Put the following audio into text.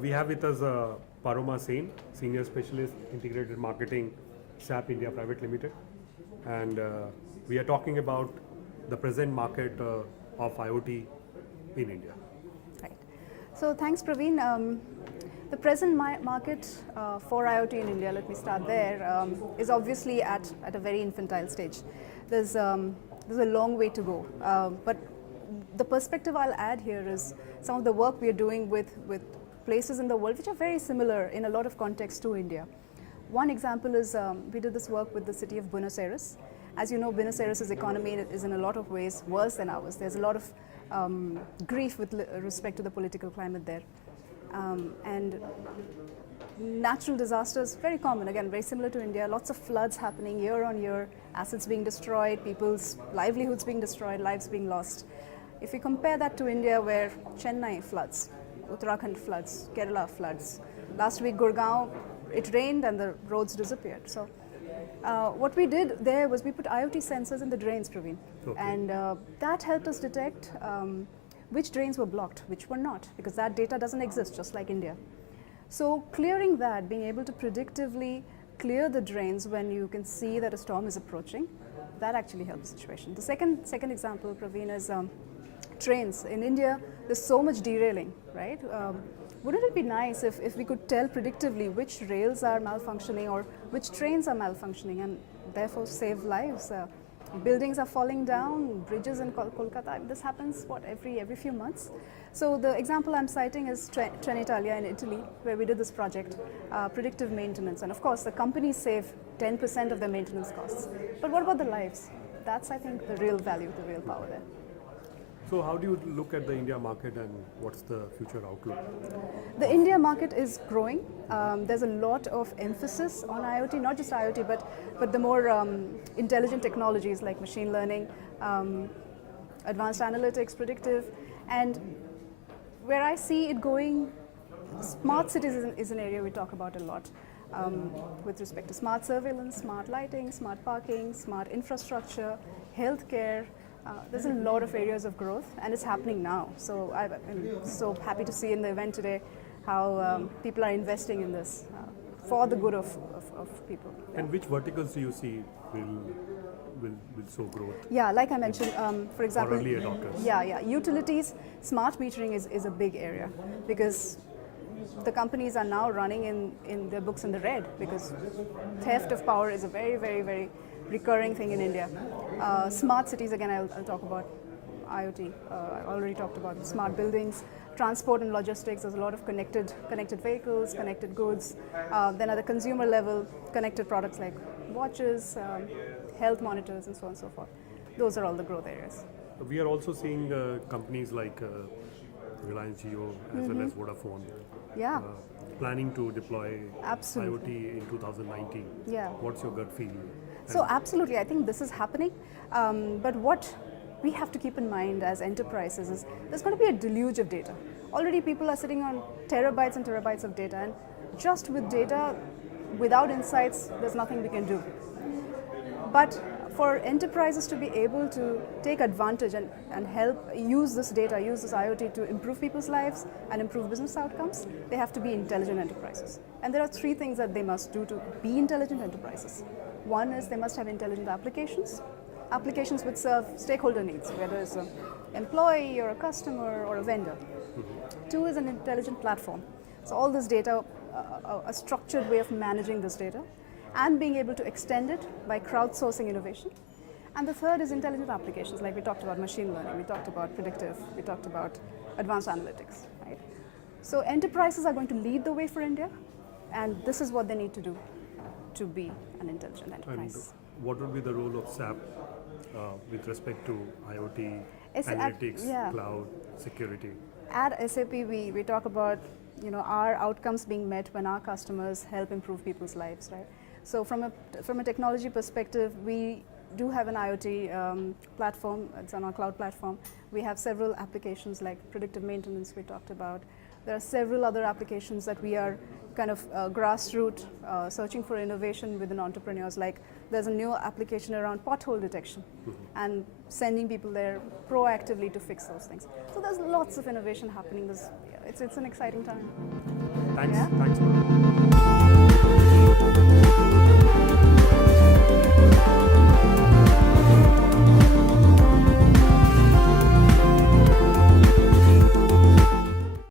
We have with us Paroma Sen, Senior Specialist Integrated Marketing, SAP India Private Limited. And we are talking about the present market of IoT in India. Right. So thanks, Praveen. The present market for IoT in India, let me start there, is obviously at a very infantile stage. There's a long way to go. But the perspective I'll add here is some of the work we are doing with places in the world which are very similar in a lot of contexts to India. One example is we did this work with the city of Buenos Aires. As you know, Buenos Aires' economy is in a lot of ways worse than ours. There's a lot of grief with respect to the political climate there. And natural disasters, very common, again, very similar to India, lots of floods happening year on year, assets being destroyed, people's livelihoods being destroyed, lives being lost. If you compare that to India, where Chennai floods, Uttarakhand floods, Kerala floods, last week Gurgaon, it rained and the roads disappeared. So what we did there was we put IoT sensors in the drains, Praveen, and that helped us detect which drains were blocked, which were not, because that data doesn't exist, just like India. So clearing that, being able to predictively clear the drains when you can see that a storm is approaching, that actually helps the situation. The second example, Praveen, is trains. In India, there's so much derailing, right? Wouldn't it be nice if we could tell predictively which rails are malfunctioning or which trains are malfunctioning and therefore save lives? Buildings are falling down, bridges in Kolkata. This happens, every few months. So the example I'm citing is Trenitalia in Italy, where we did this project, predictive maintenance. And of course, the companies save 10% of their maintenance costs. But what about the lives? That's, I think, the real value, the real power there. So how do you look at the India market and what's the future outlook? The India market is growing. There's a lot of emphasis on IoT, not just IoT, but the more intelligent technologies like machine learning, advanced analytics, predictive. And where I see it going, smart cities is an area we talk about a lot with respect to smart surveillance, smart lighting, smart parking, smart infrastructure, healthcare. There's a lot of areas of growth, and it's happening now. So I'm so happy to see in the event today how people are investing in this for the good of people. And which verticals do you see will show growth? Yeah, like I mentioned, for example, early adopters. Yeah, utilities, smart metering is a big area because the companies are now running in their books in the red because theft of power is a very, very, very recurring thing in India. Smart cities, again, I'll talk about IoT. I already talked about smart buildings, transport and logistics. There's a lot of connected vehicles, connected goods. Then at the consumer level, connected products like watches, health monitors, and so on and so forth. Those are all the growth areas. We are also seeing companies like Reliance Jio as well as Vodafone. Yeah. Planning to deploy Absolutely. IoT in 2019. Yeah. What's your gut feel? So absolutely, I think this is happening. But what we have to keep in mind as enterprises is there's going to be a deluge of data. Already people are sitting on terabytes and terabytes of data, and just with data, without insights, there's nothing we can do. But for enterprises to be able to take advantage and help use this data, use this IoT to improve people's lives and improve business outcomes, they have to be intelligent enterprises. And there are three things that they must do to be intelligent enterprises. One is they must have intelligent applications which serve stakeholder needs, whether it's an employee or a customer or a vendor. Two is an intelligent platform. So all this data, a structured way of managing this data and being able to extend it by crowdsourcing innovation. And the third is intelligent applications, like we talked about machine learning, we talked about predictive, we talked about advanced analytics, right? So enterprises are going to lead the way for India, and this is what they need to do to be an intelligent enterprise. And what would be the role of SAP with respect to IoT, analytics, cloud, security? At SAP, we talk about our outcomes being met when our customers help improve people's lives, right? So from a technology perspective, we do have an IoT platform. It's on our cloud platform. We have several applications like predictive maintenance we talked about. There are several other applications that we are kind of grassroots searching for innovation within entrepreneurs, like there's a new application around pothole detection and sending people there proactively to fix those things. So there's lots of innovation happening. It's an exciting time. Thanks. Yeah? Thanks, Paroma.